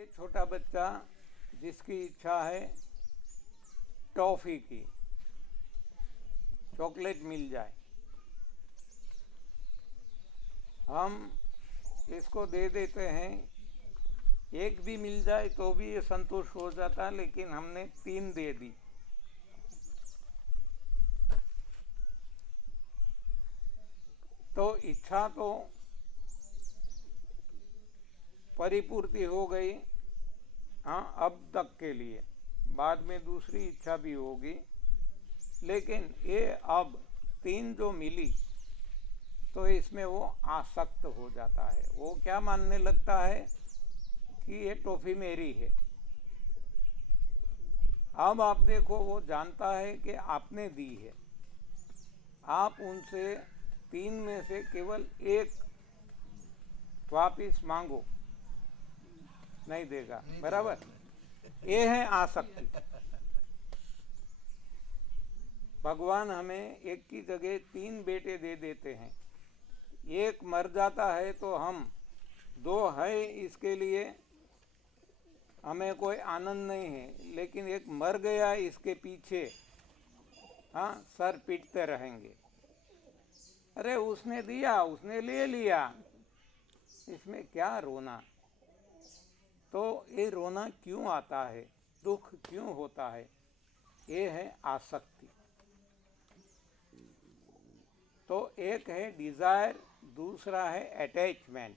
ये छोटा बच्चा जिसकी इच्छा है टॉफ़ी की, चॉकलेट मिल जाए, हम इसको दे देते हैं। एक भी मिल जाए तो भी ये संतुष्ट हो जाता, लेकिन हमने 3 दे दी। तो इच्छा तो परिपूर्ति हो गई, हाँ, अब तक के लिए। बाद में दूसरी इच्छा भी होगी, लेकिन ये अब 3 जो मिली तो इसमें वो आसक्त हो जाता है। वो क्या मानने लगता है कि ये टॉफ़ी मेरी है। अब आप देखो, वो जानता है कि आपने दी है, आप उनसे 3 में से केवल 1 वापिस मांगो, नहीं देगा, बराबर। ये है आसक्ति। भगवान हमें एक की जगह 3 बेटे दे देते हैं। एक मर जाता है तो हम 2 है, इसके लिए हमें कोई आनंद नहीं है, लेकिन एक मर गया इसके पीछे हाँ सर पीटते रहेंगे। अरे उसने दिया, उसने ले लिया, इसमें क्या रोना। तो ये रोना क्यों आता है, दुख क्यों होता है? ये है आसक्ति। तो एक है डिजायर, दूसरा है अटैचमेंट।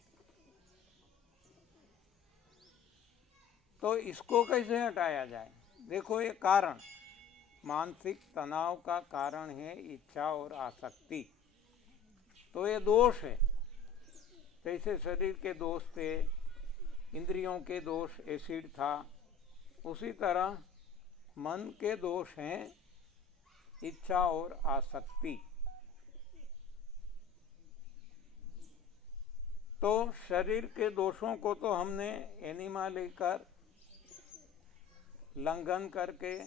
तो इसको कैसे हटाया जाए? देखो, ये कारण, मानसिक तनाव का कारण है इच्छा और आसक्ति। तो ये दोष है। जैसे शरीर के दोष थे, इंद्रियों के दोष एसिड था, उसी तरह मन के दोष हैं इच्छा और आसक्ति। तो शरीर के दोषों को तो हमने एनिमा लेकर लंघन करके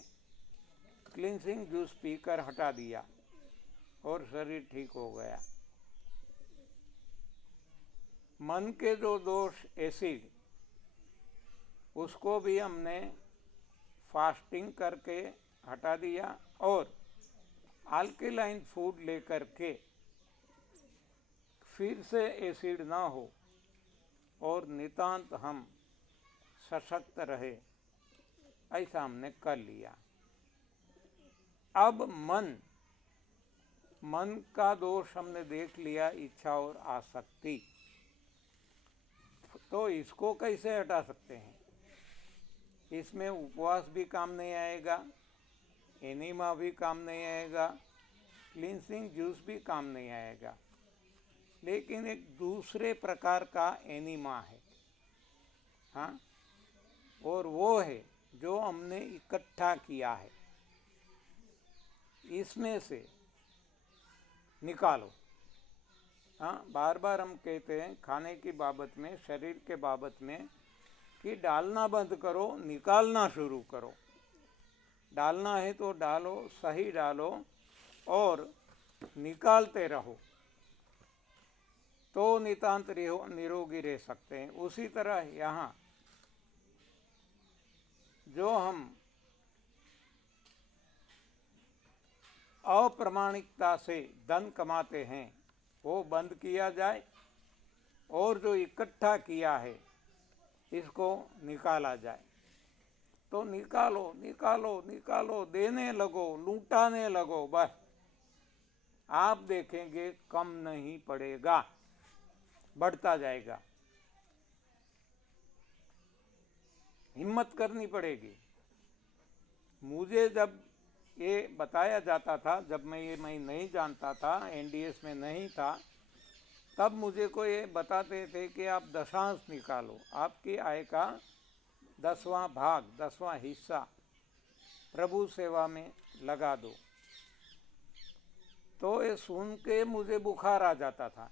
क्लींसिंग जूस पीकर हटा दिया और शरीर ठीक हो गया। मन के जो दोष एसिड, उसको भी हमने फास्टिंग करके हटा दिया और अल्कलाइन फूड लेकर के फिर से एसिड ना हो और नितांत हम सशक्त रहे, ऐसा हमने कर लिया। अब मन का दोष हमने देख लिया, इच्छा और आसक्ति। तो इसको कैसे हटा सकते हैं? इसमें उपवास भी काम नहीं आएगा, एनिमा भी काम नहीं आएगा, क्लींसिंग जूस भी काम नहीं आएगा। लेकिन एक दूसरे प्रकार का एनिमा है, हाँ, और वो है जो हमने इकट्ठा किया है। इसमें से निकालो। हाँ, बार बार हम कहते हैं खाने की बाबत में, शरीर के बाबत में, कि डालना बंद करो, निकालना शुरू करो। डालना है तो डालो, सही डालो, और निकालते रहो, तो नितांत निरोगी रह सकते हैं। उसी तरह यहाँ जो हम अप्रामाणिकता से धन कमाते हैं वो बंद किया जाए, और जो इकट्ठा किया है इसको निकाला जाए। तो निकालो निकालो निकालो, देने लगो, लूटाने लगो, बस आप देखेंगे कम नहीं पड़ेगा, बढ़ता जाएगा। हिम्मत करनी पड़ेगी। मुझे जब ये बताया जाता था, जब मैं नहीं जानता था, एनडीएस में नहीं था, तब मुझे को ये बताते थे कि आप दशांश निकालो, आपकी आय का 10वां भाग, 10वां हिस्सा प्रभु सेवा में लगा दो। तो ये सुन के मुझे बुखार आ जाता था,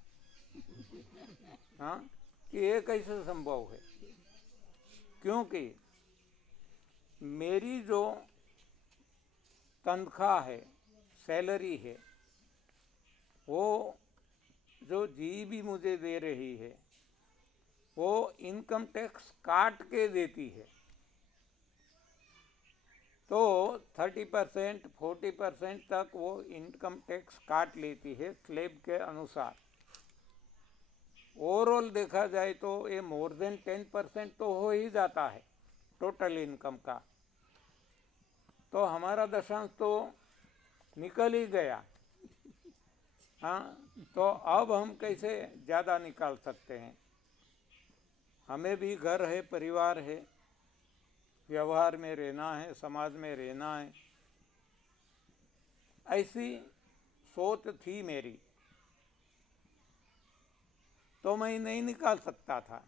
हाँ, कि ये कैसे संभव है। क्योंकि मेरी जो तनख्वाह है, सैलरी है, वो जो जी भी मुझे दे रही है, वो इनकम टैक्स काट के देती है। तो 30% 40% तक वो इनकम टैक्स काट लेती है स्लैब के अनुसार। ओवरऑल देखा जाए तो ये मोर देन 10% तो हो ही जाता है टोटल इनकम का। तो हमारा दशांश तो निकल ही गया। हाँ, तो अब हम कैसे ज़्यादा निकाल सकते हैं? हमें भी घर है, परिवार है, व्यवहार में रहना है, समाज में रहना है। ऐसी सोच थी मेरी, तो मैं नहीं निकाल सकता था।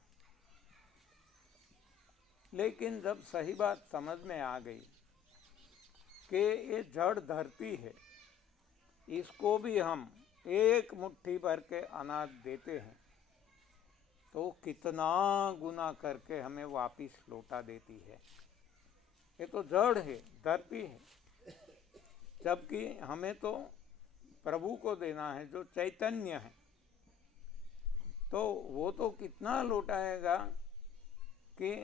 लेकिन जब सही बात समझ में आ गई कि ये जड़ धरती है, इसको भी हम एक मुट्ठी भर के अनाज देते हैं तो कितना गुना करके हमें वापिस लौटा देती है। ये तो जड़ है, धरती है, जबकि हमें तो प्रभु को देना है जो चैतन्य है। तो वो तो कितना लौटाएगा कि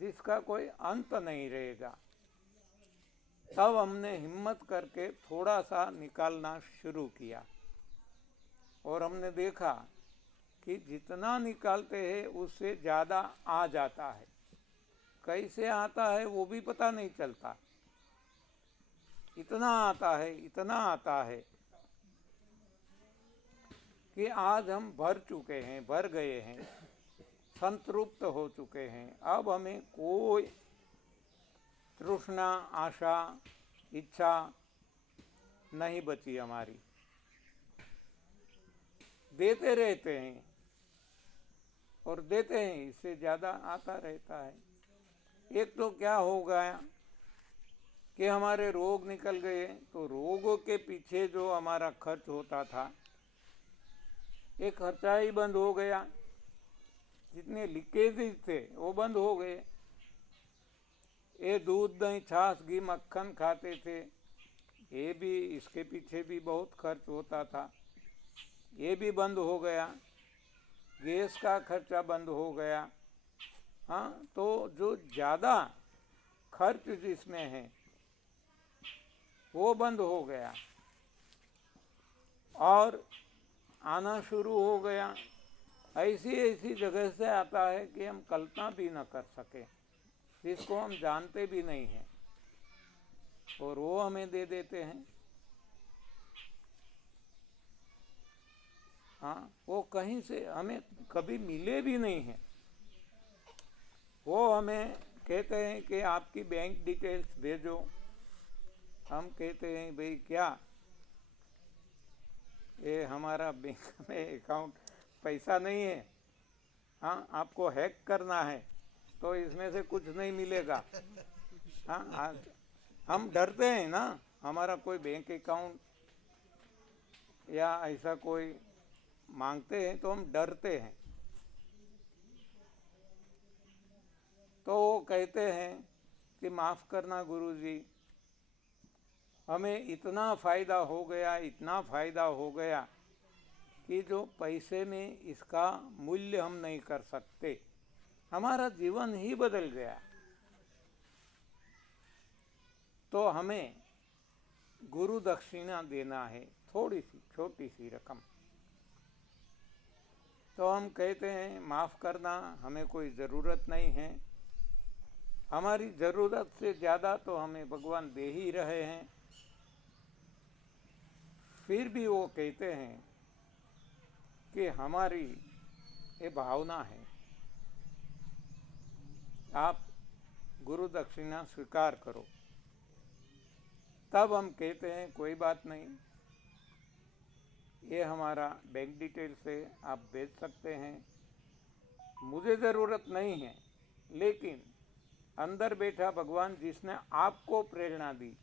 जिसका कोई अंत नहीं रहेगा। तब हमने हिम्मत करके थोड़ा सा निकालना शुरू किया और हमने देखा कि जितना निकालते हैं उससे ज़्यादा आ जाता है। कैसे आता है वो भी पता नहीं चलता, इतना आता है, इतना आता है कि आज हम भर चुके हैं, भर गए हैं, संतृप्त हो चुके हैं। अब हमें कोई तृष्णा, आशा, इच्छा नहीं बची हमारी। देते रहते हैं और देते हैं, इससे ज़्यादा आता रहता है। एक तो क्या हो गया कि हमारे रोग निकल गए, तो रोगों के पीछे जो हमारा खर्च होता था, एक खर्चा ही बंद हो गया। जितने लीकेजेस थे वो बंद हो गए। ये दूध, दही, छाछ, घी, मक्खन खाते थे, ये भी, इसके पीछे भी बहुत खर्च होता था, ये भी बंद हो गया। गैस का खर्चा बंद हो गया। हाँ, तो जो ज़्यादा खर्च जिसमें है वो बंद हो गया और आना शुरू हो गया। ऐसी ऐसी जगह से आता है कि हम कल्पना भी न कर सके, जिसको हम जानते भी नहीं हैं, और वो हमें दे देते हैं। हाँ, वो कहीं से हमें कभी मिले भी नहीं हैं। वो हमें कहते हैं कि आपकी बैंक डिटेल्स भेजो। हम कहते हैं भाई क्या, ये हमारा बैंक में अकाउंट पैसा नहीं है। हाँ, आपको हैक करना है तो इसमें से कुछ नहीं मिलेगा। हाँ, हम डरते हैं ना, हमारा कोई बैंक अकाउंट या ऐसा कोई मांगते हैं तो हम डरते हैं। तो वो कहते हैं कि माफ़ करना गुरुजी, हमें इतना फ़ायदा हो गया, इतना फ़ायदा हो गया कि जो पैसे में इसका मूल्य हम नहीं कर सकते। हमारा जीवन ही बदल गया। तो हमें गुरु दक्षिणा देना है, थोड़ी सी छोटी सी रकम। तो हम कहते हैं माफ़ करना, हमें कोई ज़रूरत नहीं है। हमारी ज़रूरत से ज़्यादा तो हमें भगवान दे ही रहे हैं। फिर भी वो कहते हैं कि हमारी ये भावना है, आप गुरु दक्षिणा स्वीकार करो। तब हम कहते हैं कोई बात नहीं, ये हमारा बैंक डिटेल से आप भेज सकते हैं, मुझे ज़रूरत नहीं है, लेकिन अंदर बैठा भगवान जिसने आपको प्रेरणा दी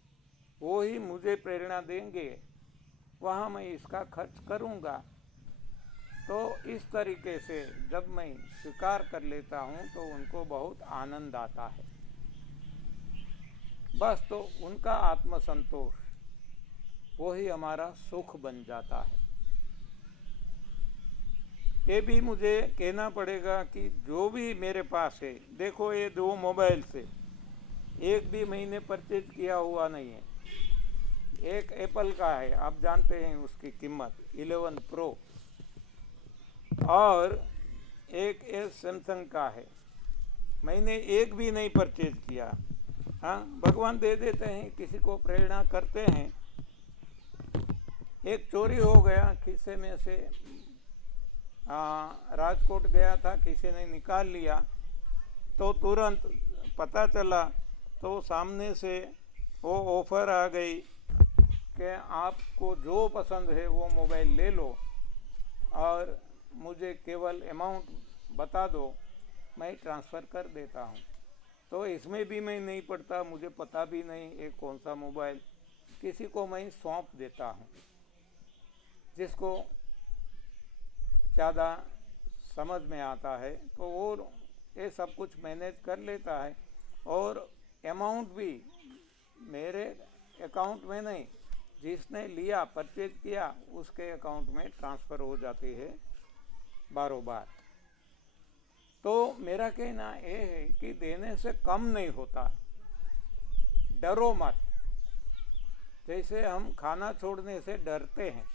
वो ही मुझे प्रेरणा देंगे, वहाँ मैं इसका खर्च करूँगा। तो इस तरीके से जब मैं स्वीकार कर लेता हूँ तो उनको बहुत आनंद आता है। बस, तो उनका आत्मसंतोष वही हमारा सुख बन जाता है। ये भी मुझे कहना पड़ेगा कि जो भी मेरे पास है, देखो ये 2 मोबाइल से एक भी महीने परचेज किया हुआ नहीं है। एक एप्पल का है, आप जानते हैं उसकी कीमत 11 प्रो, और एक सैमसंग का है, मैंने एक भी नहीं परचेज किया। हाँ, भगवान दे देते हैं, किसी को प्रेरणा करते हैं। एक चोरी हो गया खीसे में से, राजकोट गया था, किसी ने निकाल लिया, तो तुरंत पता चला, तो सामने से वो ऑफ़र आ गई कि आपको जो पसंद है वो मोबाइल ले लो और मुझे केवल अमाउंट बता दो, मैं ट्रांसफ़र कर देता हूँ। तो इसमें भी मैं नहीं पढ़ता, मुझे पता भी नहीं ये कौन सा मोबाइल, किसी को मैं सौंप देता हूँ जिसको ज़्यादा समझ में आता है, तो वो ये सब कुछ मैनेज कर लेता है। और अमाउंट भी मेरे अकाउंट में नहीं, जिसने लिया परचेज किया उसके अकाउंट में ट्रांसफ़र हो जाती है बारों बार। तो मेरा कहना ये है कि देने से कम नहीं होता, डरो मत। जैसे हम खाना छोड़ने से डरते हैं,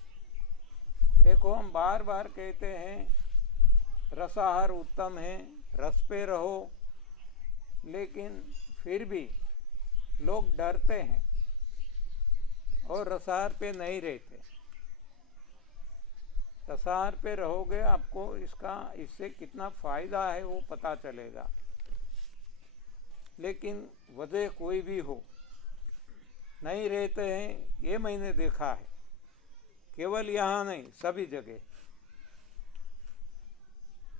देखो हम बार बार कहते हैं रसाहार उत्तम है, रस पे रहो, लेकिन फिर भी लोग डरते हैं और रसाहार पे नहीं रहते। रसाहार पे रहोगे, आपको इससे कितना फ़ायदा है वो पता चलेगा। लेकिन वजह कोई भी हो, नहीं रहते हैं, ये मैंने देखा है, केवल यहाँ नहीं सभी जगह,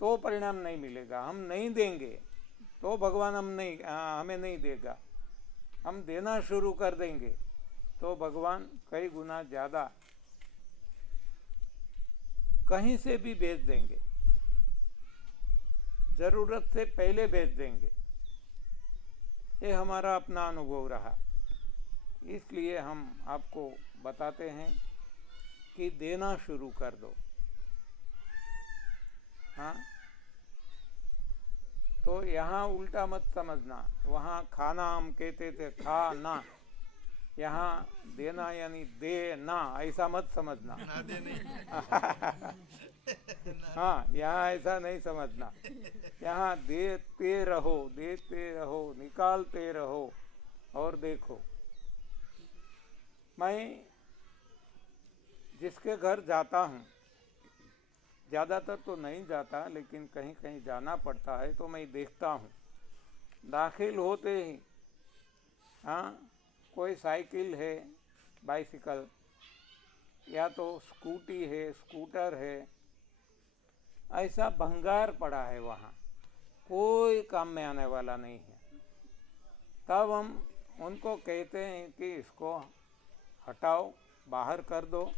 तो परिणाम नहीं मिलेगा। हम नहीं देंगे तो भगवान हमें नहीं देगा। हम देना शुरू कर देंगे तो भगवान कई गुना ज़्यादा कहीं से भी भेज देंगे, ज़रूरत से पहले भेज देंगे। ये हमारा अपना अनुभव रहा, इसलिए हम आपको बताते हैं कि देना शुरू कर दो। हाँ, तो यहाँ उल्टा मत समझना, वहाँ खाना हम कहते थे खाना, यहाँ देना यानी देना, ऐसा मत समझना। हाँ, यहाँ ऐसा नहीं समझना, यहाँ देते रहो, निकालते रहो। और देखो, मैं जिसके घर जाता हूँ, ज़्यादातर तो नहीं जाता, लेकिन कहीं कहीं जाना पड़ता है, तो मैं देखता हूँ दाखिल होते ही, हाँ, कोई साइकिल है, बाइसिकल, या तो स्कूटी है, स्कूटर है, ऐसा भंगार पड़ा है, वहाँ कोई काम में आने वाला नहीं है। तब हम उनको कहते हैं कि इसको हटाओ, बाहर कर दो,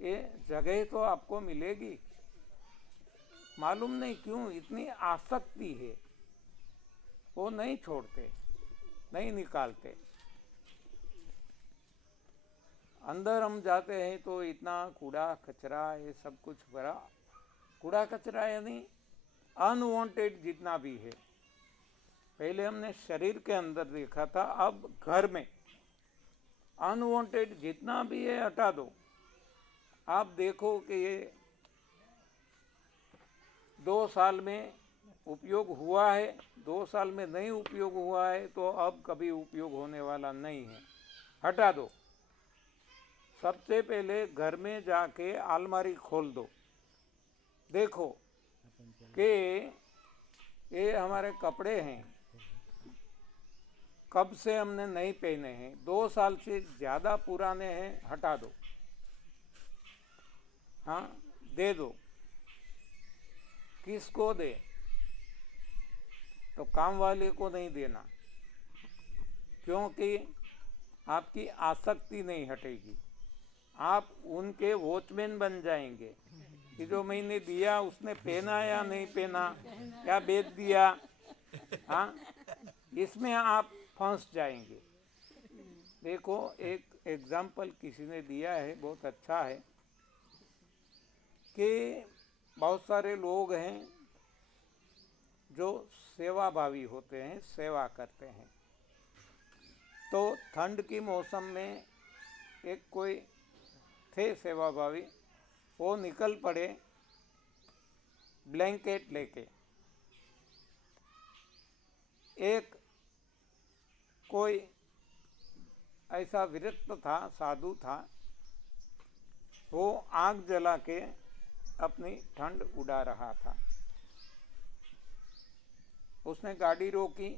ये जगह तो आपको मिलेगी। मालूम नहीं क्यों इतनी आसक्ति है, वो नहीं छोड़ते, नहीं निकालते। अंदर हम जाते हैं तो इतना कूड़ा कचरा, ये सब कुछ भरा, कूड़ा कचरा यानी अनवांटेड जितना भी है। पहले हमने शरीर के अंदर देखा था, अब घर में अनवांटेड जितना भी है हटा दो। आप देखो कि ये 2 साल में उपयोग हुआ है, 2 साल में नहीं उपयोग हुआ है, तो अब कभी उपयोग होने वाला नहीं है, हटा दो। सबसे पहले घर में जाके अलमारी खोल दो, देखो कि ये हमारे कपड़े हैं, कब से हमने नहीं पहने हैं, 2 साल से ज़्यादा पुराने हैं, हटा दो। हाँ, दे दो। किसको दे? तो काम वाले को नहीं देना, क्योंकि आपकी आसक्ति नहीं हटेगी। आप उनके वॉचमैन बन जाएंगे कि जो मैंने दिया उसने पहना या नहीं पहना, या बेच दिया। हाँ, इसमें आप फंस जाएंगे। देखो, एक एग्जाम्पल किसी ने दिया है, बहुत अच्छा है, कि बहुत सारे लोग हैं जो सेवाभावी होते हैं, सेवा करते हैं। तो ठंड की मौसम में एक कोई थे सेवाभावी, वो निकल पड़े ब्लैंकेट लेके। एक कोई ऐसा विरक्त था, साधु था, वो आग जला के अपनी ठंड उड़ा रहा था। उसने गाड़ी रोकी,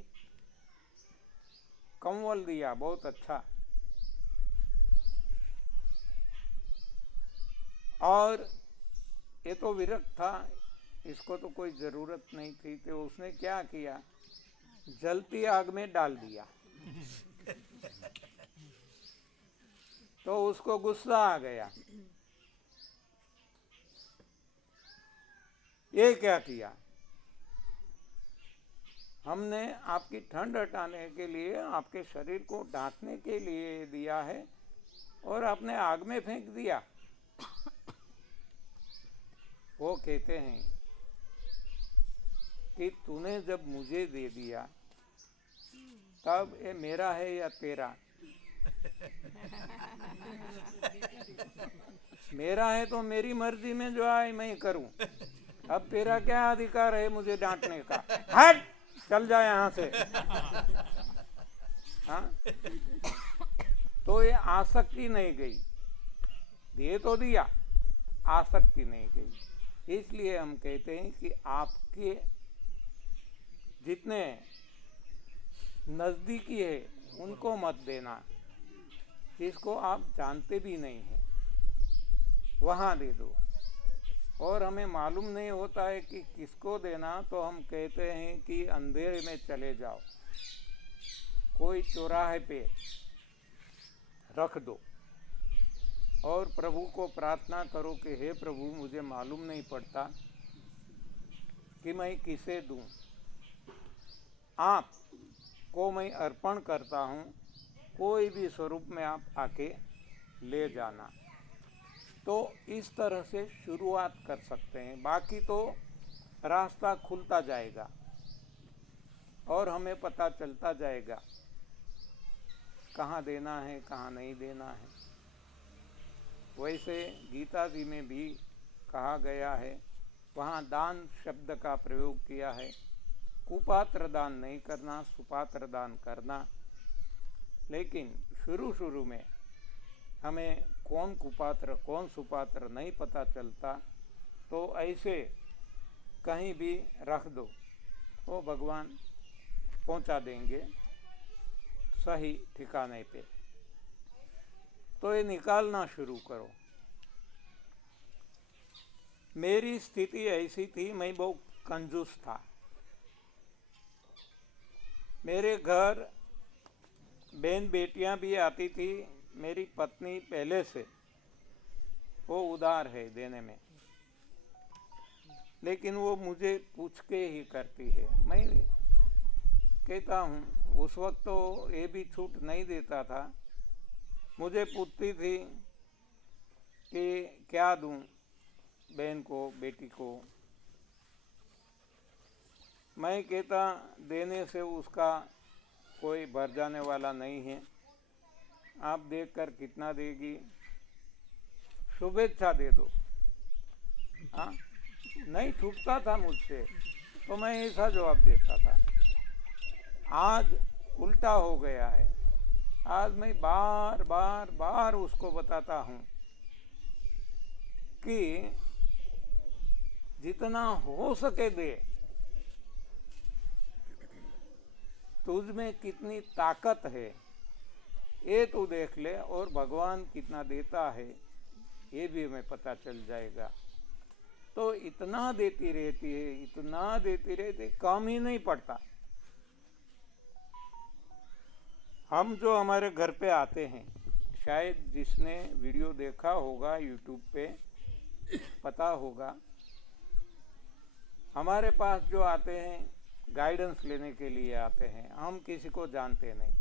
कंबल दिया बहुत अच्छा, और ये तो विरक्त था, इसको तो कोई ज़रूरत नहीं थी, तो उसने क्या किया, जलती आग में डाल दिया। तो उसको गुस्सा आ गया, ये क्या किया, हमने आपकी ठंड हटाने के लिए, आपके शरीर को ढांकने के लिए दिया है और आपने आग में फेंक दिया। वो कहते हैं कि तूने जब मुझे दे दिया तब ये मेरा है या तेरा? मेरा है तो मेरी मर्जी में जो आए मैं करूं। अब तेरा क्या अधिकार है मुझे डांटने का? हट, चल जा यहां से। हाँ, तो ये आसक्ति नहीं गई, दे तो दिया, आसक्ति नहीं गई। इसलिए हम कहते हैं कि आपके जितने नजदीकी है उनको मत देना, जिसको आप जानते भी नहीं हैं वहां दे दो। और हमें मालूम नहीं होता है कि किसको देना, तो हम कहते हैं कि अंधेरे में चले जाओ, कोई चौराहे पे रख दो और प्रभु को प्रार्थना करो कि हे प्रभु, मुझे मालूम नहीं पड़ता कि मैं किसे दूं, आप को मैं अर्पण करता हूं, कोई भी स्वरूप में आप आके ले जाना। तो इस तरह से शुरुआत कर सकते हैं, बाकी तो रास्ता खुलता जाएगा और हमें पता चलता जाएगा कहाँ देना है, कहाँ नहीं देना है। वैसे गीता जी में भी कहा गया है, वहाँ दान शब्द का प्रयोग किया है। कुपात्र दान नहीं करना, सुपात्र दान करना। लेकिन शुरू में हमें कौन कुपात्र कौन सुपात्र नहीं पता चलता, तो ऐसे कहीं भी रख दो, वो भगवान पहुंचा देंगे सही ठिकाने पे। तो ये निकालना शुरू करो। मेरी स्थिति ऐसी थी, मैं बहुत कंजूस था। मेरे घर बहन बेटियां भी आती थी, मेरी पत्नी पहले से वो उदार है देने में, लेकिन वो मुझे पूछ के ही करती है। मैं कहता हूँ उस वक्त तो ये भी छूट नहीं देता था, मुझे पूछती थी कि क्या दूं बहन को, बेटी को। मैं कहता देने से उसका कोई भर जाने वाला नहीं है, आप देखकर कितना देगी, शुभेच्छा दे दो। हाँ, नहीं छूटता था मुझसे, तो मैं ऐसा जवाब देता था। आज उल्टा हो गया है, आज मैं बार बार उसको बताता हूँ कि जितना हो सके दे, तुझ में कितनी ताकत है ये तू देख ले, और भगवान कितना देता है ये भी हमें पता चल जाएगा। तो इतना देती रहती है, इतना देती रहती, कम ही नहीं पड़ता। हम जो हमारे घर पे आते हैं, शायद जिसने वीडियो देखा होगा यूट्यूब पे पता होगा, हमारे पास जो आते हैं गाइडेंस लेने के लिए आते हैं, हम किसी को जानते नहीं,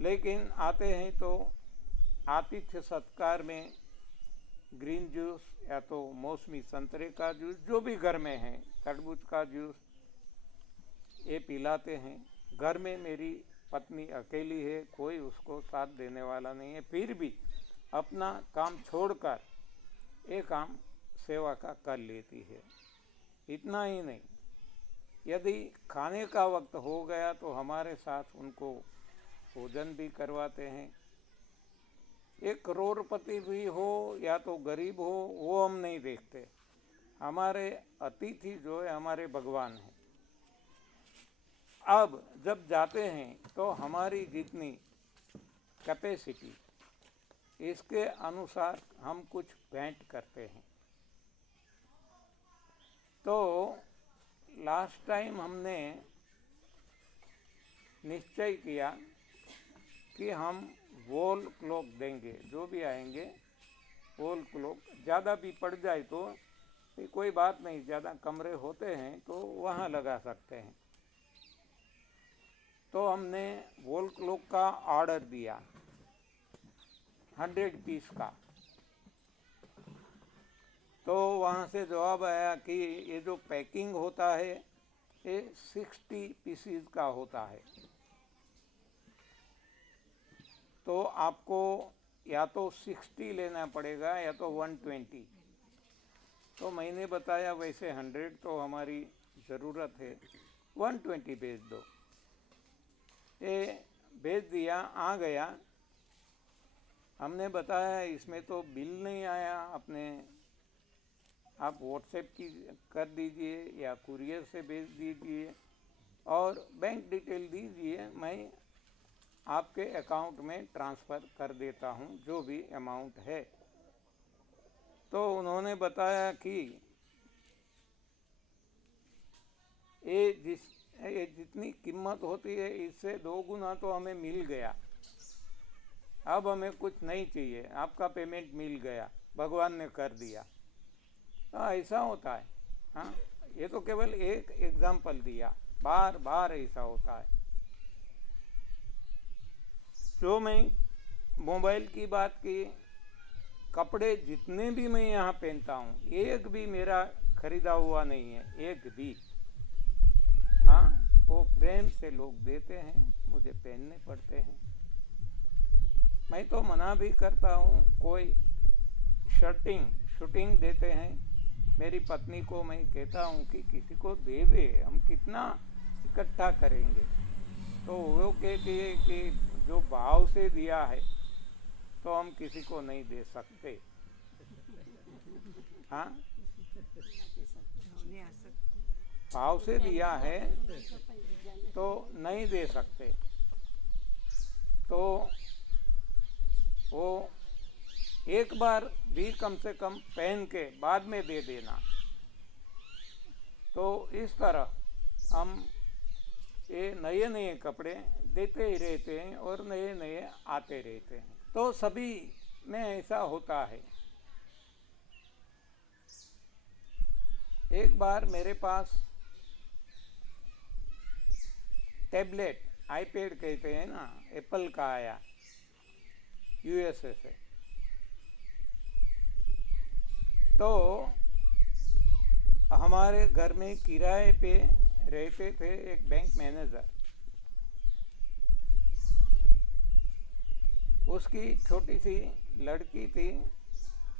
लेकिन आते हैं तो आतिथ्य सत्कार में ग्रीन जूस या तो मौसमी संतरे का जूस, जो भी घर में है, तरबूज का जूस, ये पिलाते हैं। घर में मेरी पत्नी अकेली है, कोई उसको साथ देने वाला नहीं है, फिर भी अपना काम छोड़कर ये काम सेवा का कर लेती है। इतना ही नहीं, यदि खाने का वक्त हो गया तो हमारे साथ उनको भोजन भी करवाते हैं। एक करोड़पति भी हो या तो गरीब हो, वो हम नहीं देखते। हमारे अतिथि जो है हमारे भगवान हैं। अब जब जाते हैं तो हमारी जितनी कैपेसिटी, इसके अनुसार हम कुछ भेंट करते हैं। तो लास्ट टाइम हमने निश्चय किया कि हम वॉल क्लॉक देंगे, जो भी आएंगे वॉल क्लॉक। ज़्यादा भी पड़ जाए तो कोई बात नहीं, ज़्यादा कमरे होते हैं तो वहाँ लगा सकते हैं। तो हमने वॉल क्लॉक का ऑर्डर दिया 100 पीस का। तो वहाँ से जवाब आया कि ये जो पैकिंग होता है ये 60 पीसीज का होता है, तो आपको या तो 60 लेना पड़ेगा या तो 120। तो मैंने बताया वैसे 100 तो हमारी ज़रूरत है, 120 भेज दो। ये भेज दिया, आ गया। हमने बताया इसमें तो बिल नहीं आया, आप व्हाट्सएप की कर दीजिए या कुरियर से भेज दीजिए और बैंक डिटेल दीजिए, मैं आपके अकाउंट में ट्रांसफ़र कर देता हूँ जो भी अमाउंट है। तो उन्होंने बताया कि ये जितनी कीमत होती है इससे 2 गुना तो हमें मिल गया, अब हमें कुछ नहीं चाहिए, आपका पेमेंट मिल गया, भगवान ने कर दिया। हाँ, ऐसा होता है। हाँ, ये तो केवल एक एग्जाम्पल दिया, बार बार ऐसा होता है। जो मैं मोबाइल की बात की, कपड़े जितने भी मैं यहाँ पहनता हूँ एक भी मेरा खरीदा हुआ नहीं है, एक भी। हाँ, वो प्रेम से लोग देते हैं, मुझे पहनने पड़ते हैं। मैं तो मना भी करता हूँ। कोई शूटिंग देते हैं, मेरी पत्नी को मैं कहता हूँ कि किसी को दे दे, हम कितना इकट्ठा करेंगे। तो वो कहती है कि जो भाव से दिया है तो हम किसी को नहीं दे सकते। हाँ, भाव से दिया है तो नहीं दे सकते। तो वो एक बार भी कम से कम पहन के बाद में दे देना। तो इस तरह हम ये नए नए कपड़े देते ही रहते हैं और नए नए आते रहते हैं। तो सभी में ऐसा होता है। एक बार मेरे पास टैबलेट, आईपैड कहते हैं ना, एप्पल का आया यूएसए से। तो हमारे घर में किराए पे रहते थे एक बैंक मैनेजर, उसकी छोटी सी लड़की थी।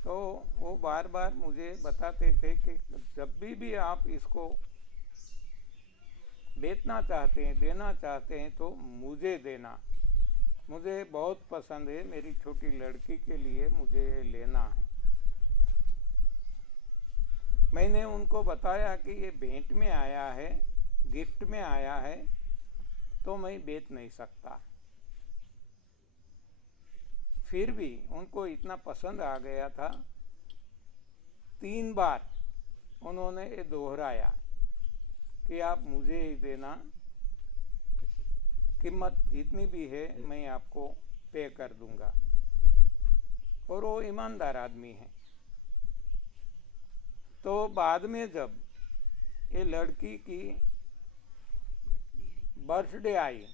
तो वो बार बार मुझे बताते थे कि जब भी आप इसको बेचना चाहते हैं, देना चाहते हैं तो मुझे देना, मुझे बहुत पसंद है, मेरी छोटी लड़की के लिए मुझे ये लेना है। मैंने उनको बताया कि ये भेंट में आया है, गिफ्ट में आया है, तो मैं बेच नहीं सकता। फिर भी उनको इतना पसंद आ गया था, 3 बार उन्होंने ये दोहराया कि आप मुझे ही देना, कीमत जितनी भी है मैं आपको पे कर दूंगा। और वो ईमानदार आदमी है। तो बाद में जब ये लड़की की बर्थडे आई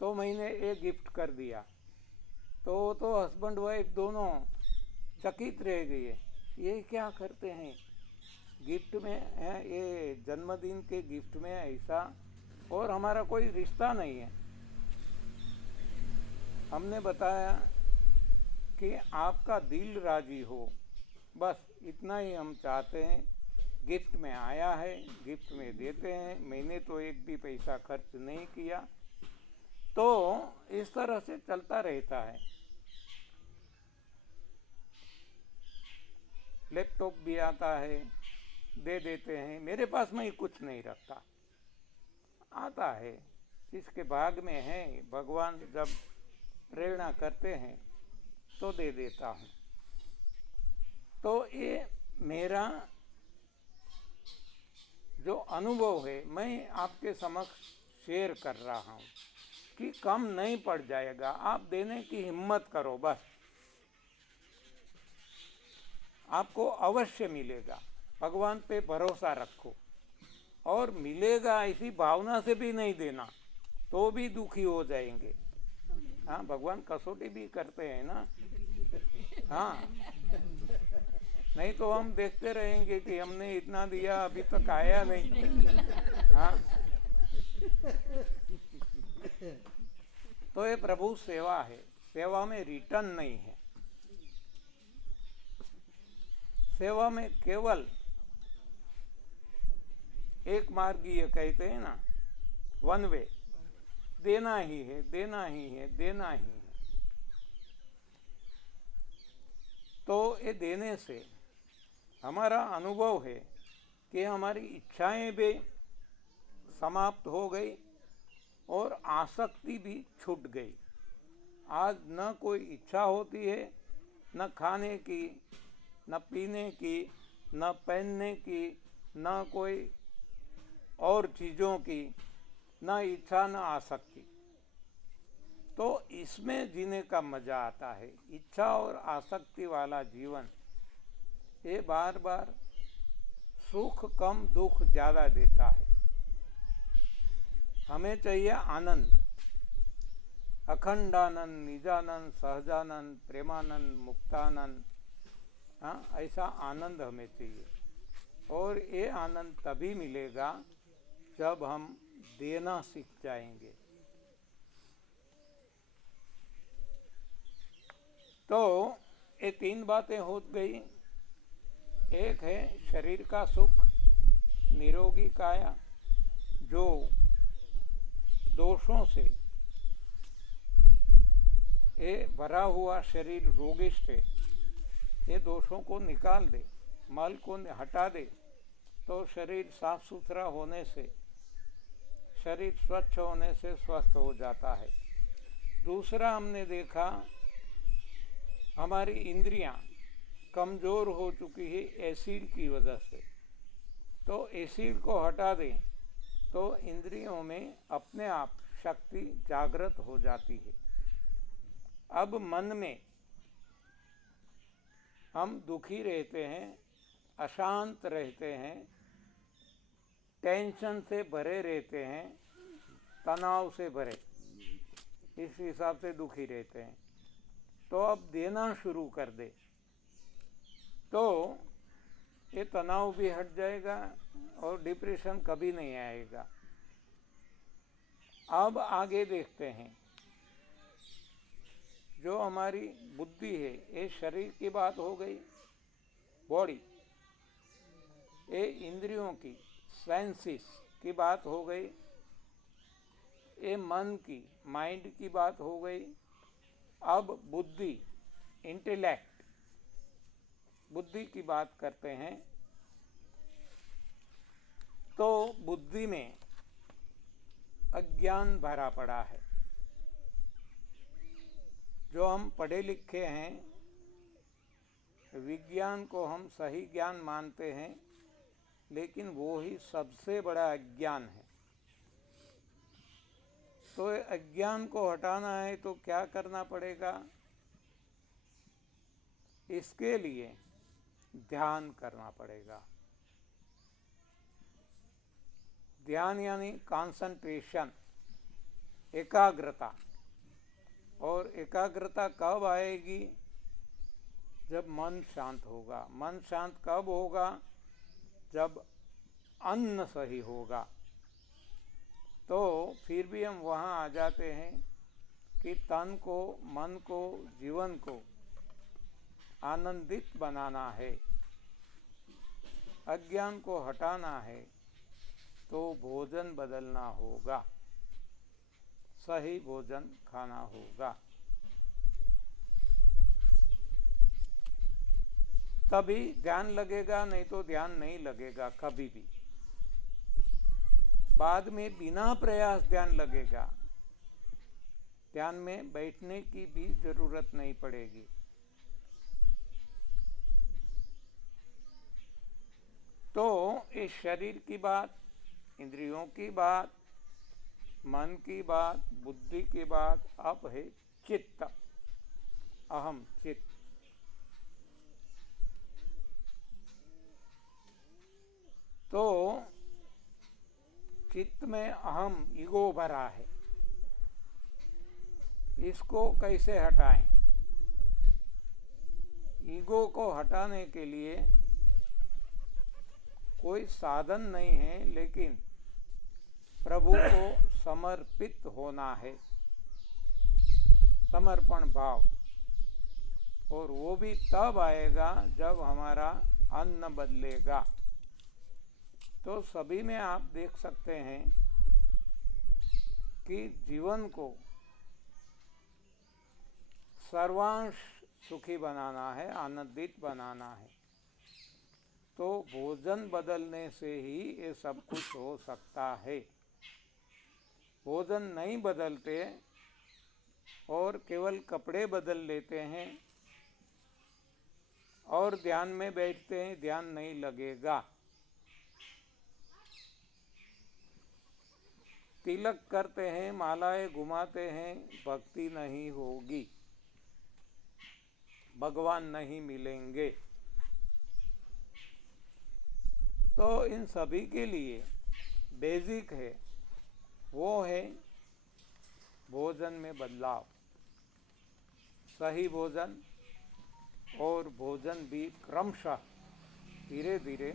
तो मैंने एक गिफ्ट कर दिया। तो हस्बैंड वाइफ दोनों चकित रह गए, ये क्या करते हैं गिफ्ट में है, ये जन्मदिन के गिफ्ट में ऐसा, और हमारा कोई रिश्ता नहीं है। हमने बताया कि आपका दिल राजी हो, बस इतना ही हम चाहते हैं। गिफ्ट में आया है, गिफ्ट में देते हैं, मैंने तो एक भी पैसा खर्च नहीं किया। तो इस तरह से चलता रहता है। लैपटॉप भी आता है, दे देते हैं, मेरे पास में ही कुछ नहीं रखता, आता है जिसके भाग में है, भगवान जब प्रेरणा करते हैं तो दे देता हूँ। तो ये मेरा जो अनुभव है मैं आपके समक्ष शेयर कर रहा हूँ कि कम नहीं पड़ जाएगा, आप देने की हिम्मत करो, बस आपको अवश्य मिलेगा। भगवान पे भरोसा रखो, और मिलेगा ऐसी भावना से भी नहीं देना, तो भी दुखी हो जाएंगे। हाँ, भगवान कसौटी भी करते हैं ना। हाँ, नहीं तो हम देखते रहेंगे कि हमने इतना दिया अभी तक आया नहीं। हाँ, तो ये प्रभु सेवा है, सेवा में रिटर्न नहीं है। सेवा में केवल एक मार्गीय कहते हैं ना, वन वे, देना ही है, देना ही है, देना ही है। तो ये देने से हमारा अनुभव है कि हमारी इच्छाएं भी समाप्त हो गई और आसक्ति भी छूट गई। आज न कोई इच्छा होती है, न खाने की, न पीने की, न पहनने की, न कोई और चीज़ों की, न इच्छा न आसक्ति। तो इसमें जीने का मजा आता है। इच्छा और आसक्ति वाला जीवन ये बार बार सुख कम दुख ज़्यादा देता है। हमें चाहिए आनंद, अखंडानंद, निजानंद, सहजानंद, प्रेमानंद, मुक्तानंद। हाँ, ऐसा आनंद हमें चाहिए, और ये आनंद तभी मिलेगा जब हम देना सीख जाएंगे। तो ये तीन बातें हो गई। एक है शरीर का सुख, निरोगी काया, जो दोषों से ये भरा हुआ शरीर रोगिष्ठ है, ये दोषों को निकाल दे, मल को हटा दे, तो शरीर साफ सुथरा होने से, शरीर स्वच्छ होने से स्वस्थ हो जाता है। दूसरा हमने देखा हमारी इंद्रियां कमज़ोर हो चुकी है एसिड की वजह से, तो एसिड को हटा दें तो इंद्रियों में अपने आप शक्ति जागृत हो जाती है। अब मन में हम दुखी रहते हैं, अशांत रहते हैं, टेंशन से भरे रहते हैं, तनाव से भरे, इस हिसाब से दुखी रहते हैं। तो अब देना शुरू कर दे तो ये तनाव भी हट जाएगा और डिप्रेशन कभी नहीं आएगा। अब आगे देखते हैं, जो हमारी बुद्धि है, ये शरीर की बात हो गई, बॉडी, ये इंद्रियों की, सेंसेस की बात हो गई, ये मन की, माइंड की बात हो गई। अब बुद्धि, इंटेलेक्ट, बुद्धि की बात करते हैं। तो बुद्धि में अज्ञान भरा पड़ा है। जो हम पढ़े लिखे हैं, विज्ञान को हम सही ज्ञान मानते हैं, लेकिन वो ही सबसे बड़ा अज्ञान है। तो अज्ञान को हटाना है तो क्या करना पड़ेगा? इसके लिए ध्यान करना पड़ेगा। ध्यान यानी कंसंट्रेशन, एकाग्रता। और एकाग्रता कब आएगी? जब मन शांत होगा। मन शांत कब होगा? जब अन्न सही होगा। तो फिर भी हम वहाँ आ जाते हैं कि तन को, मन को, जीवन को आनंदित बनाना है, अज्ञान को हटाना है, तो भोजन बदलना होगा, सही भोजन खाना होगा। तभी ध्यान लगेगा, नहीं तो ध्यान नहीं लगेगा कभी भी। बाद में बिना प्रयास ध्यान लगेगा, ध्यान में बैठने की भी जरूरत नहीं पड़ेगी। तो इस शरीर की बात, इंद्रियों की बात, मन की बात, बुद्धि की बात, अब है चित्त, अहम चित्त। तो चित्त में अहम, ईगो भरा है, इसको कैसे हटाएं? ईगो को हटाने के लिए कोई साधन नहीं है, लेकिन प्रभु को समर्पित होना है, समर्पण भाव। और वो भी तब आएगा जब हमारा अन्न बदलेगा। तो सभी में आप देख सकते हैं कि जीवन को सर्वांश सुखी बनाना है, आनंदित बनाना है, तो भोजन बदलने से ही ये सब कुछ हो सकता है। भोजन नहीं बदलते और केवल कपड़े बदल लेते हैं और ध्यान में बैठते हैं, ध्यान नहीं लगेगा। तिलक करते हैं, मालाएं घुमाते हैं, भक्ति नहीं होगी, भगवान नहीं मिलेंगे। तो इन सभी के लिए बेसिक है, वो है भोजन में बदलाव, सही भोजन, और भोजन भी क्रमशः धीरे धीरे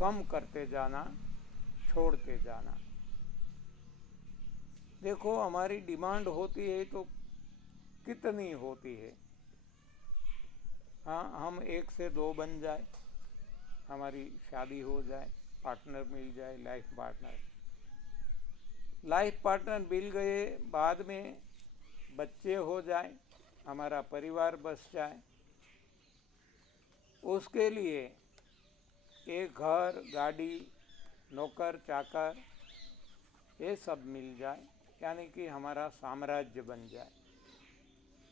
कम करते जाना, छोड़ते जाना। देखो, हमारी डिमांड होती है तो कितनी होती है। हाँ, हम 1 से 2 बन जाए, हमारी शादी हो जाए, पार्टनर मिल जाए, लाइफ पार्टनर मिल गए, बाद में बच्चे हो जाए, हमारा परिवार बस जाए, उसके लिए एक घर, गाड़ी, नौकर चाकर, ये सब मिल जाए, यानी कि हमारा साम्राज्य बन जाए।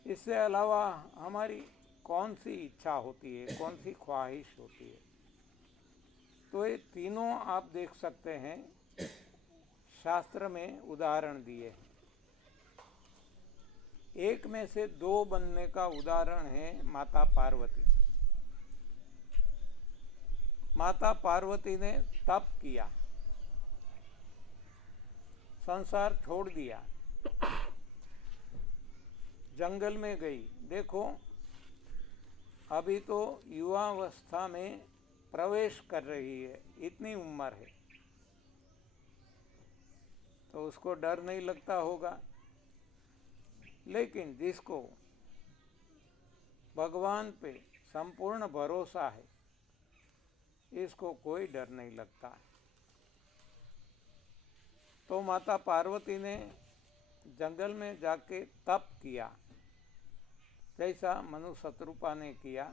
इससे अलावा हमारी कौन सी इच्छा होती है, कौन सी ख्वाहिश होती है? तो ये तीनों आप देख सकते हैं, शास्त्र में उदाहरण दिए हैं। एक में से 2 बनने का उदाहरण है माता पार्वती। माता पार्वती ने तप किया, संसार छोड़ दिया, जंगल में गई। देखो, अभी तो युवावस्था में प्रवेश कर रही है, इतनी उम्र है, तो उसको डर नहीं लगता होगा। लेकिन जिसको भगवान पे संपूर्ण भरोसा है, इसको कोई डर नहीं लगता। तो माता पार्वती ने जंगल में जाके तप किया, जैसा मनु शत्रुपा ने किया,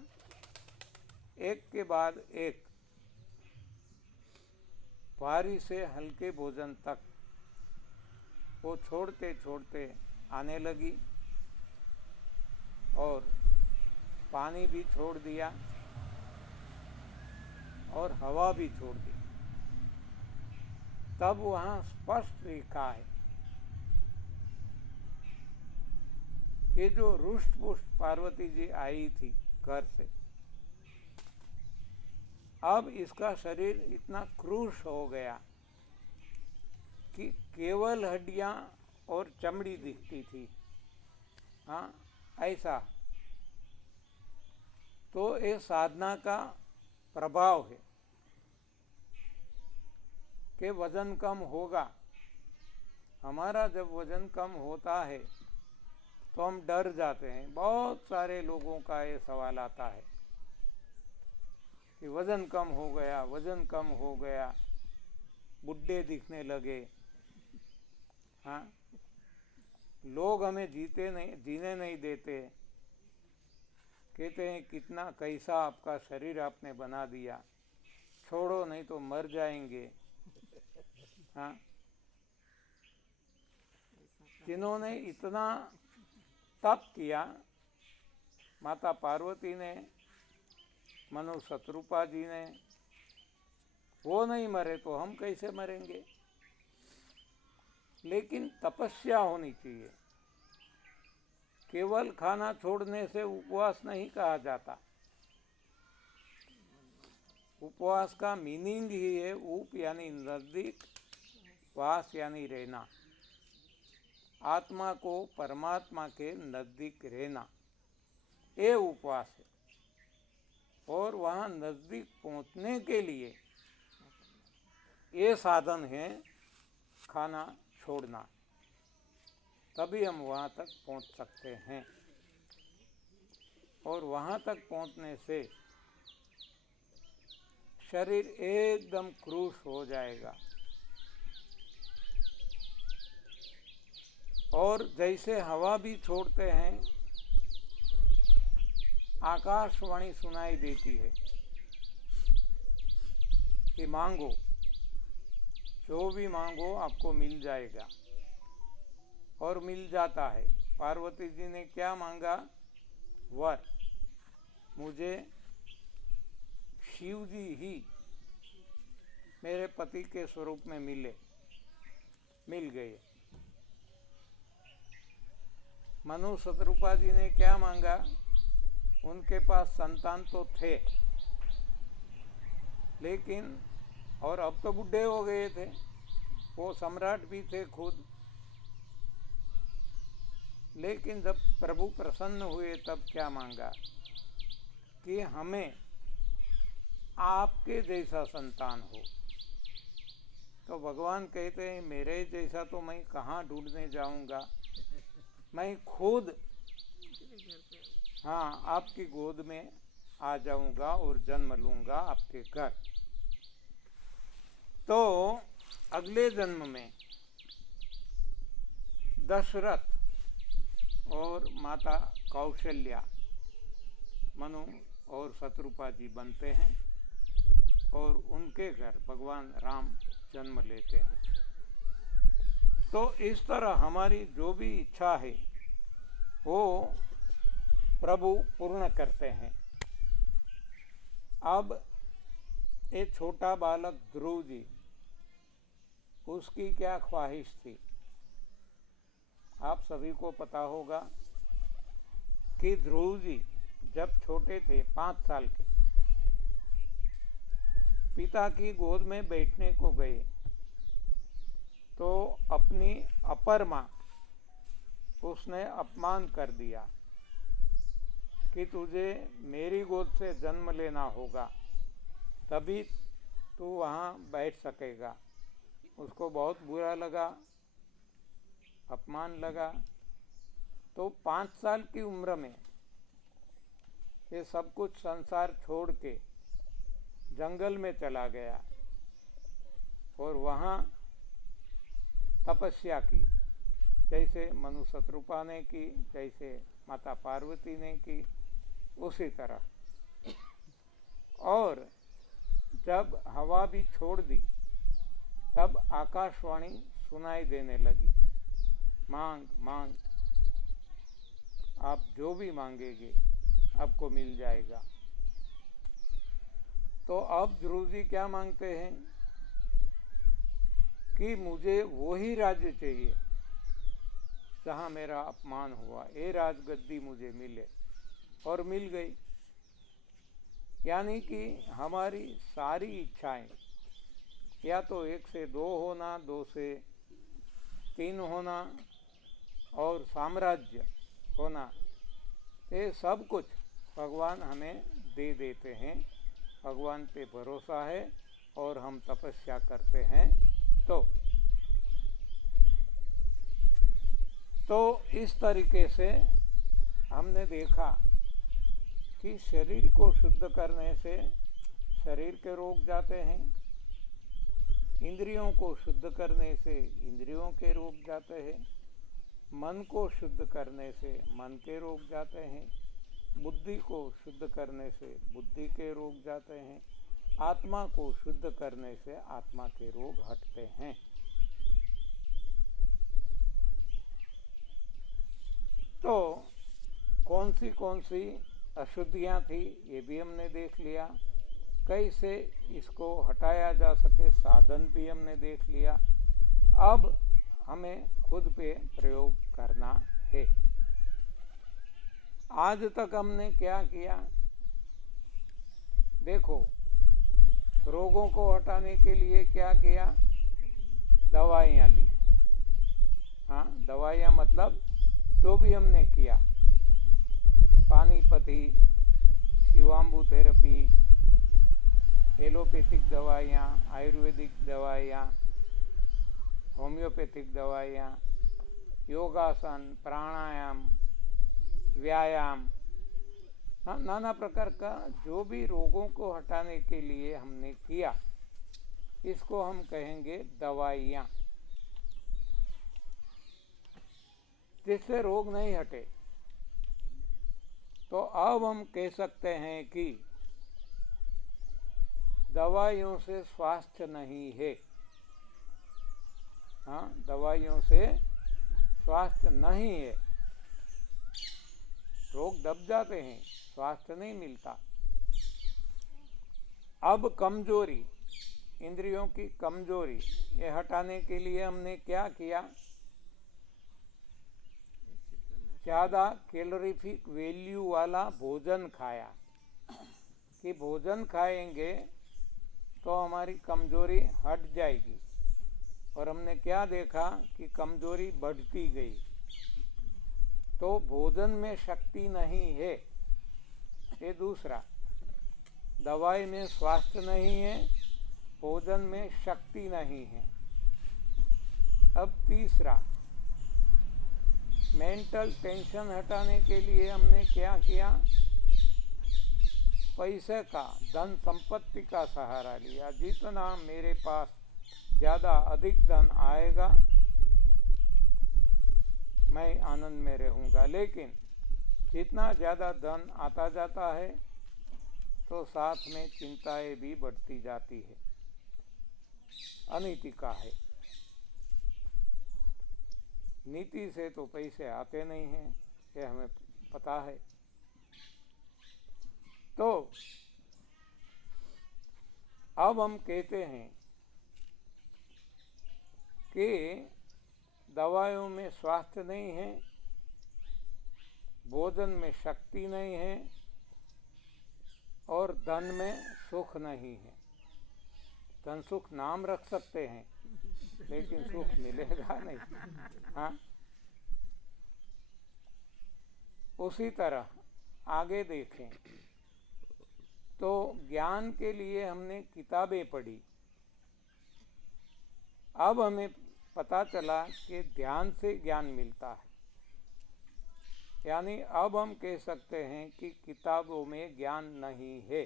एक के बाद एक, भारी से हल्के भोजन तक वो छोड़ते छोड़ते आने लगी, और पानी भी छोड़ दिया और हवा भी छोड़ दी। तब वहाँ स्पष्ट लिखा है कि जो रुष्ट पुष्ट पार्वती जी आई थी घर से, अब इसका शरीर इतना क्रूश हो गया कि केवल हड्डियां और चमड़ी दिखती थी। हाँ, ऐसा तो ये साधना का प्रभाव है कि वजन कम होगा। हमारा जब वजन कम होता है तो हम डर जाते हैं। बहुत सारे लोगों का ये सवाल आता है कि वजन कम हो गया, वजन कम हो गया, बुढ़े दिखने लगे। हाँ, लोग हमें जीने नहीं देते। कहते हैं कितना कैसा आपका शरीर आपने बना दिया, छोड़ो नहीं तो मर जाएंगे। हाँ, जिन्होंने इतना तप किया, माता पार्वती ने, मनु शत्रुपा जी ने, वो नहीं मरे तो हम कैसे मरेंगे। लेकिन तपस्या होनी चाहिए। केवल खाना छोड़ने से उपवास नहीं कहा जाता। उपवास का मीनिंग ही है उप यानी नजदीक, वास यानी रहना, आत्मा को परमात्मा के नजदीक रहना, ये उपवास है। और वहाँ नजदीक पहुँचने के लिए ये साधन है खाना छोड़ना, तभी हम वहाँ तक पहुँच सकते हैं। और वहाँ तक पहुँचने से शरीर एकदम क्रूश हो जाएगा। और जैसे हवा भी छोड़ते हैं, आकाशवाणी सुनाई देती है कि मांगो, जो भी मांगो आपको मिल जाएगा। और मिल जाता है। पार्वती जी ने क्या मांगा? वर। मुझे शिव जी ही मेरे पति के स्वरूप में मिल गए। मनु शत्रुपा जी ने क्या मांगा? उनके पास संतान तो थे, लेकिन और अब तो बुढ़े हो गए थे, वो सम्राट भी थे खुद। लेकिन जब प्रभु प्रसन्न हुए तब क्या मांगा कि हमें आपके जैसा संतान हो। तो भगवान कहते हैं मेरे जैसा तो मैं कहाँ ढूंढने जाऊंगा, मैं खुद हाँ आपकी गोद में आ जाऊंगा और जन्म लूंगा आपके घर। तो अगले जन्म में दशरथ और माता कौशल्या, मनु और शत्रुपा जी बनते हैं और उनके घर भगवान राम जन्म लेते हैं। तो इस तरह हमारी जो भी इच्छा है वो प्रभु पूर्ण करते हैं। अब एक छोटा बालक ध्रुव जी, उसकी क्या ख्वाहिश थी? आप सभी को पता होगा कि ध्रुव जी जब छोटे थे, 5 साल के, पिता की गोद में बैठने को गए तो अपनी अपर माँ, उसने अपमान कर दिया कि तुझे मेरी गोद से जन्म लेना होगा, तभी तू वहाँ बैठ सकेगा। उसको बहुत बुरा लगा, अपमान लगा। तो 5 साल की उम्र में ये सब कुछ संसार छोड़ के जंगल में चला गया और वहाँ तपस्या की, जैसे मनु शत्रुपा ने की, जैसे माता पार्वती ने की, उसी तरह। और जब हवा भी छोड़ दी तब आकाशवाणी सुनाई देने लगी, मांग मांग, आप जो भी मांगेंगे आपको मिल जाएगा। तो अब ध्रुव जी क्या मांगते हैं कि मुझे वही राज्य चाहिए जहाँ मेरा अपमान हुआ, ये राजगद्दी मुझे मिले। और मिल गई। यानी कि हमारी सारी इच्छाएं या तो 1 से 2 होना, 2 से 3 होना और साम्राज्य होना, ये सब कुछ भगवान हमें दे देते हैं। भगवान पे भरोसा है और हम तपस्या करते हैं। तो इस तरीके से हमने देखा कि शरीर को शुद्ध करने से शरीर के रोग जाते हैं, इंद्रियों को शुद्ध करने से इंद्रियों के रोग जाते हैं, मन को शुद्ध करने से मन के रोग जाते हैं, बुद्धि को शुद्ध करने से बुद्धि के रोग जाते हैं, आत्मा को शुद्ध करने से आत्मा के रोग हटते हैं। तो कौन सी अशुद्धियां थी ये भी हमने देख लिया, कैसे इसको हटाया जा सके साधन भी हमने देख लिया। अब हमें खुद पे प्रयोग करना है। आज तक हमने क्या किया, देखो रोगों को हटाने के लिए क्या किया, दवाइयाँ ली। हाँ, दवाइयाँ मतलब जो भी हमने किया, पानीपति, शिवाम्बु थेरेपी, एलोपैथिक दवाइयाँ, आयुर्वेदिक दवाइयाँ, होम्योपैथिक दवाइयाँ, योगासन, प्राणायाम, व्यायाम, नाना प्रकार का जो भी रोगों को हटाने के लिए हमने किया, इसको हम कहेंगे दवाइयाँ, जिससे रोग नहीं हटे। तो अब हम कह सकते हैं कि दवाइयों से स्वास्थ्य नहीं है। हाँ, दवाइयों से स्वास्थ्य नहीं है। रोग दब जाते हैं, स्वास्थ्य नहीं मिलता। अब कमजोरी, इंद्रियों की कमजोरी, ये हटाने के लिए हमने क्या किया, ज़्यादा कैलोरीफिक वैल्यू वाला भोजन खाया। कि भोजन खाएंगे तो हमारी कमजोरी हट जाएगी, और हमने क्या देखा कि कमजोरी बढ़ती गई। तो भोजन में शक्ति नहीं है, ये दूसरा। दवाई में स्वास्थ्य नहीं है, भोजन में शक्ति नहीं है। अब तीसरा, मेंटल टेंशन हटाने के लिए हमने क्या किया, पैसे का, धन संपत्ति का सहारा लिया। जितना मेरे पास ज़्यादा अधिक धन आएगा मैं आनंद में रहूँगा, लेकिन जितना ज़्यादा धन आता जाता है तो साथ में चिंताएं भी बढ़ती जाती है। अनीति का है, नीति से तो पैसे आते नहीं हैं, ये हमें पता है। तो अब हम कहते हैं कि दवाइयों में स्वास्थ्य नहीं है, भोजन में शक्ति नहीं है, और धन में सुख नहीं है। धन सुख नाम रख सकते हैं, लेकिन सुख मिलेगा नहीं। हाँ, उसी तरह आगे देखें तो ज्ञान के लिए हमने किताबें पढ़ी। अब हमें पता चला कि ध्यान से ज्ञान मिलता है। यानी अब हम कह सकते हैं कि किताबों में ज्ञान नहीं है।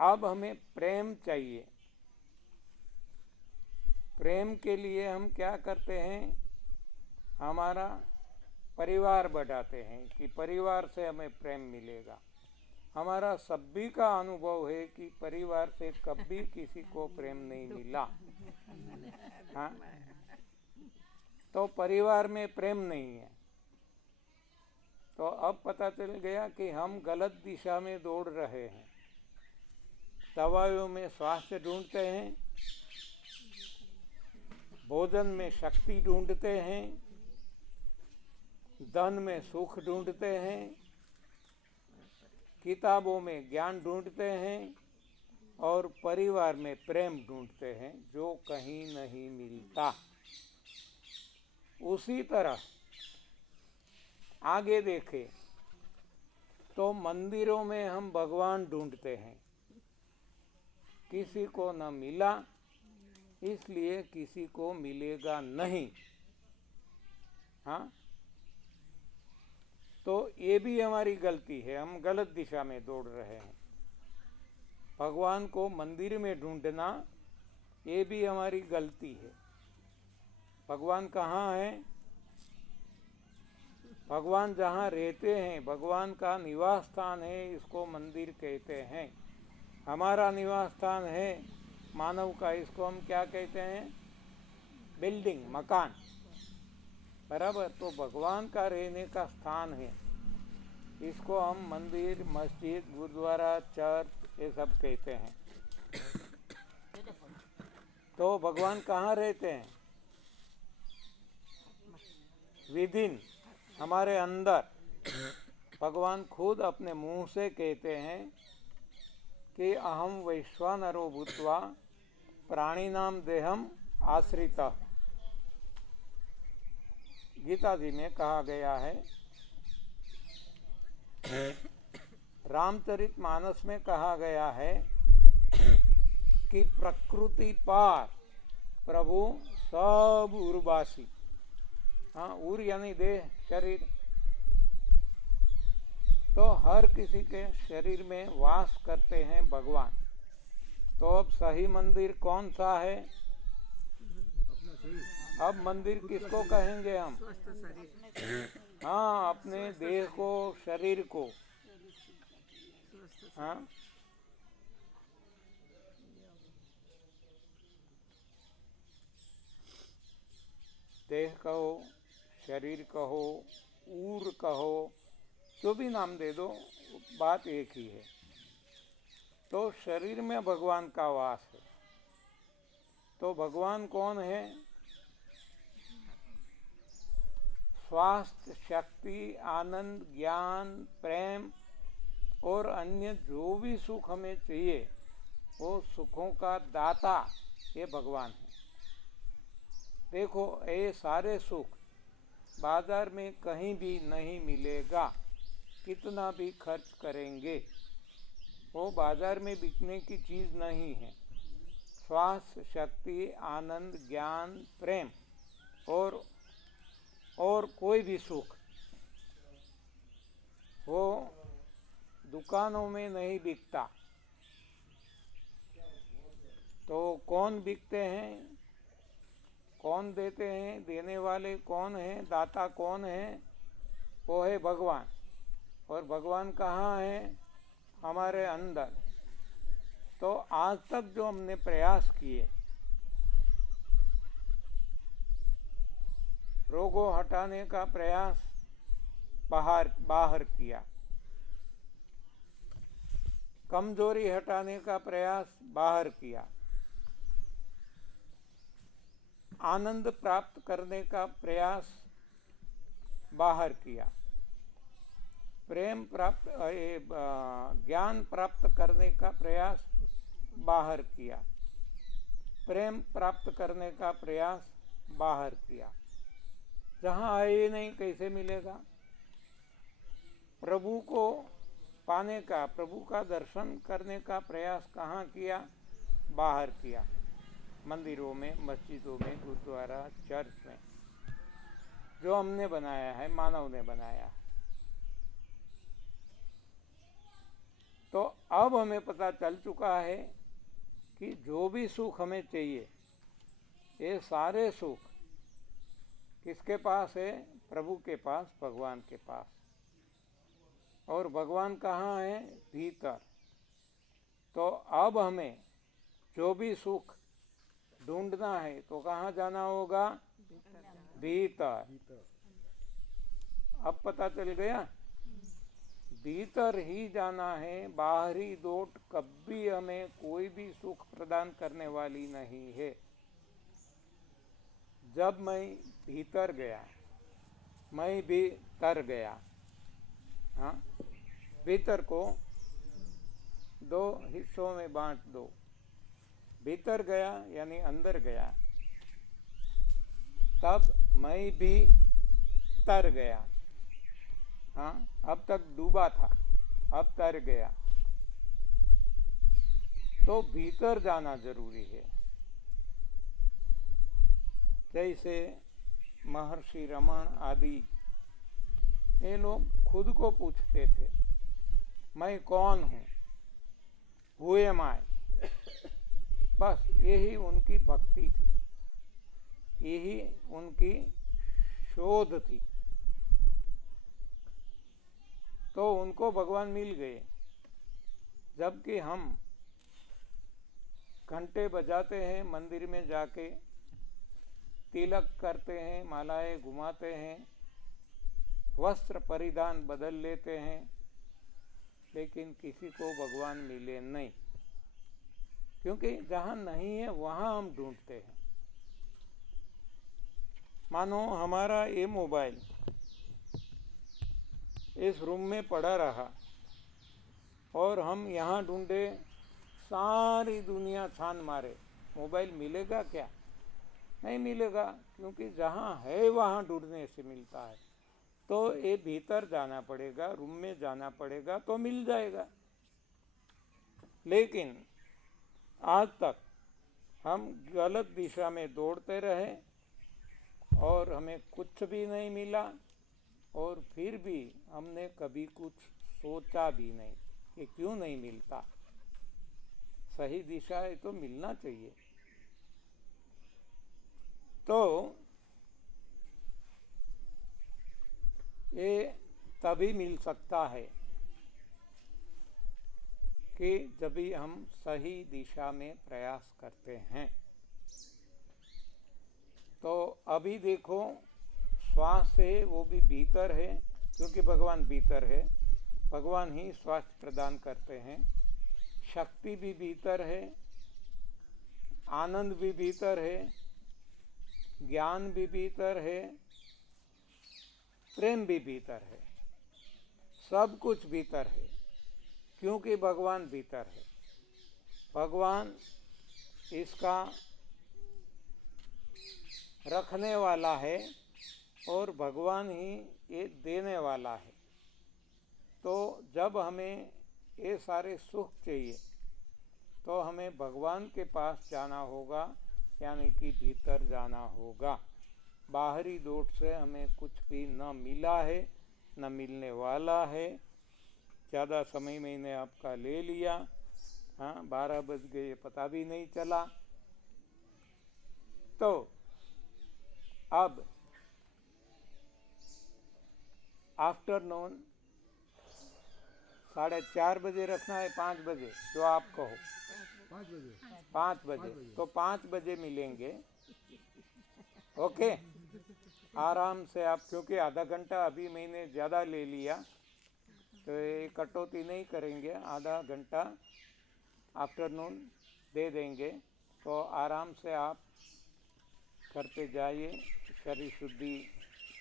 अब हमें प्रेम चाहिए। प्रेम के लिए हम क्या करते हैं, हमारा परिवार बढ़ाते हैं कि परिवार से हमें प्रेम मिलेगा। हमारा सभी का अनुभव है कि परिवार से कभी किसी को प्रेम नहीं मिला। हाँ, तो परिवार में प्रेम नहीं है। तो अब पता चल गया कि हम गलत दिशा में दौड़ रहे हैं। दवाइयों में स्वास्थ्य ढूंढते हैं, भोजन में शक्ति ढूंढते हैं, धन में सुख ढूंढते हैं, किताबों में ज्ञान ढूंढते हैं, और परिवार में प्रेम ढूंढते हैं, जो कहीं नहीं मिलता। उसी तरह आगे देखें तो मंदिरों में हम भगवान ढूंढते हैं, किसी को न मिला इसलिए किसी को मिलेगा नहीं। हाँ, तो ये भी हमारी गलती है, हम गलत दिशा में दौड़ रहे हैं। भगवान को मंदिर में ढूंढना ये भी हमारी गलती है। भगवान कहाँ है? भगवान जहाँ रहते हैं, भगवान का निवास स्थान है, इसको मंदिर कहते हैं। हमारा निवास स्थान है मानव का, इसको हम क्या कहते हैं? बिल्डिंग, मकान, बराबर। तो भगवान का रहने का स्थान है, इसको हम मंदिर, मस्जिद, गुरुद्वारा, चर्च ये सब कहते हैं। तो भगवान कहाँ रहते हैं? विदिन, हमारे अंदर। भगवान खुद अपने मुंह से कहते हैं कि अहम वैश्वानरो भूत्वा प्राणिनाम देहम आश्रितः। गीता जी में कहा गया है, रामचरितमानस में कहा गया है कि प्रकृति पार प्रभु सब उर्वासी। हाँ, उर यानी देह, शरीर। तो हर किसी के शरीर में वास करते हैं भगवान। तो अब सही मंदिर कौन सा है? अब मंदिर किसको कहेंगे हम? हाँ, अपने देह को, शरीर को। हाँ, देह कहो, शरीर कहो, ऊर कहो, जो भी नाम दे दो, बात एक ही है। तो शरीर में भगवान का वास है। तो भगवान कौन है? स्वास्थ्य, शक्ति, आनंद, ज्ञान, प्रेम और अन्य जो भी सुख हमें चाहिए, वो सुखों का दाता ये भगवान है। देखो, ये सारे सुख बाजार में कहीं भी नहीं मिलेगा, कितना भी खर्च करेंगे, वो बाजार में बिकने की चीज नहीं है। स्वास्थ्य, शक्ति, आनंद, ज्ञान, प्रेम और कोई भी सुख वो दुकानों में नहीं बिकता। तो कौन बिकते हैं? कौन देते हैं? देने वाले कौन है? दाता कौन है? वो है भगवान। और भगवान कहाँ है? हमारे अंदर। तो आज तक जो हमने प्रयास किए, रोगों हटाने का प्रयास बाहर किया, कमजोरी हटाने का प्रयास बाहर किया, आनंद प्राप्त करने का प्रयास बाहर किया, प्रेम प्राप्त, ज्ञान प्राप्त करने का प्रयास बाहर किया, प्रेम प्राप्त करने का प्रयास बाहर किया। जहाँ आए नहीं, कैसे मिलेगा? प्रभु को पाने का, प्रभु का दर्शन करने का प्रयास कहाँ किया? बाहर किया, मंदिरों में, मस्जिदों में, गुरुद्वारा, चर्च में, जो हमने बनाया है, मानव ने बनाया। तो अब हमें पता चल चुका है कि जो भी सुख हमें चाहिए, ये सारे सुख किसके पास है? प्रभु के पास, भगवान के पास। और भगवान कहाँ है? भीतर। तो अब हमें जो भी सुख ढूंढना है तो कहाँ जाना होगा? भीतर। अब पता चल गया? भीतर ही जाना है। बाहरी दौड़ कभी हमें कोई भी सुख प्रदान करने वाली नहीं है। जब मैं भीतर गया, मैं भी तर गया। हाँ, भीतर को दो हिस्सों में बांट दो। भीतर गया यानी अंदर गया, तब मैं भी तर गया। हाँ, अब तक डूबा था, अब तर गया। तो भीतर जाना जरूरी है। जैसे महर्षि रमण आदि, ये लोग खुद को पूछते थे, मैं कौन हूँ, हु एम आई। बस यही उनकी भक्ति थी, यही उनकी शोध थी। तो उनको भगवान मिल गए। जबकि हम घंटे बजाते हैं, मंदिर में जाके तिलक करते हैं, मालाएं घुमाते हैं, वस्त्र परिधान बदल लेते हैं, लेकिन किसी को भगवान मिले नहीं। क्योंकि जहाँ नहीं है वहाँ हम ढूंढते हैं। मानो हमारा ये मोबाइल इस रूम में पड़ा रहा और हम यहाँ ढूंढे, सारी दुनिया छान मारे, मोबाइल मिलेगा क्या? नहीं मिलेगा, क्योंकि जहाँ है वहाँ ढूंढने से मिलता है। तो ये भीतर जाना पड़ेगा, रूम में जाना पड़ेगा, तो मिल जाएगा। लेकिन आज तक हम गलत दिशा में दौड़ते रहे और हमें कुछ भी नहीं मिला, और फिर भी हमने कभी कुछ सोचा भी नहीं कि क्यों नहीं मिलता। सही दिशा है तो मिलना चाहिए। तो ये तभी मिल सकता है कि जब भी हम सही दिशा में प्रयास करते हैं। तो अभी देखो, श्वास है वो भी भीतर है, क्योंकि भगवान भीतर है, भगवान ही स्वास्थ्य प्रदान करते हैं। शक्ति भी भीतर है, आनंद भी भीतर है, ज्ञान भी भीतर है, प्रेम भी भीतर है, सब कुछ भीतर है, क्योंकि भगवान भीतर है। भगवान इसका रखने वाला है और भगवान ही ये देने वाला है। तो जब हमें ये सारे सुख चाहिए तो हमें भगवान के पास जाना होगा, यानी कि भीतर जाना होगा। बाहरी दौड़ से हमें कुछ भी न मिला है, न मिलने वाला है। ज़्यादा समय मैंने आपका ले लिया, हाँ 12 बज गए पता भी नहीं चला। तो अब आफ्टरनून 4:30 बजे रखना है, 5 बजे, जो आप कहो। 5 बजे तो 5 बजे मिलेंगे। ओके, आराम से आप, क्योंकि आधा घंटा अभी मैंने ज़्यादा ले लिया, तो ये कटौती नहीं करेंगे, आधा घंटा आफ्टरनून दे देंगे। तो आराम से आप करते जाइए, शरीर शुद्धि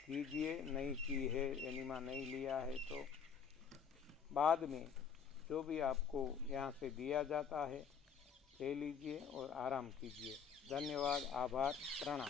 कीजिए। नहीं की है, एनिमा नहीं लिया है तो बाद में जो भी आपको यहाँ से दिया जाता है ले लीजिए और आराम कीजिए। धन्यवाद, आभार, प्रणाम।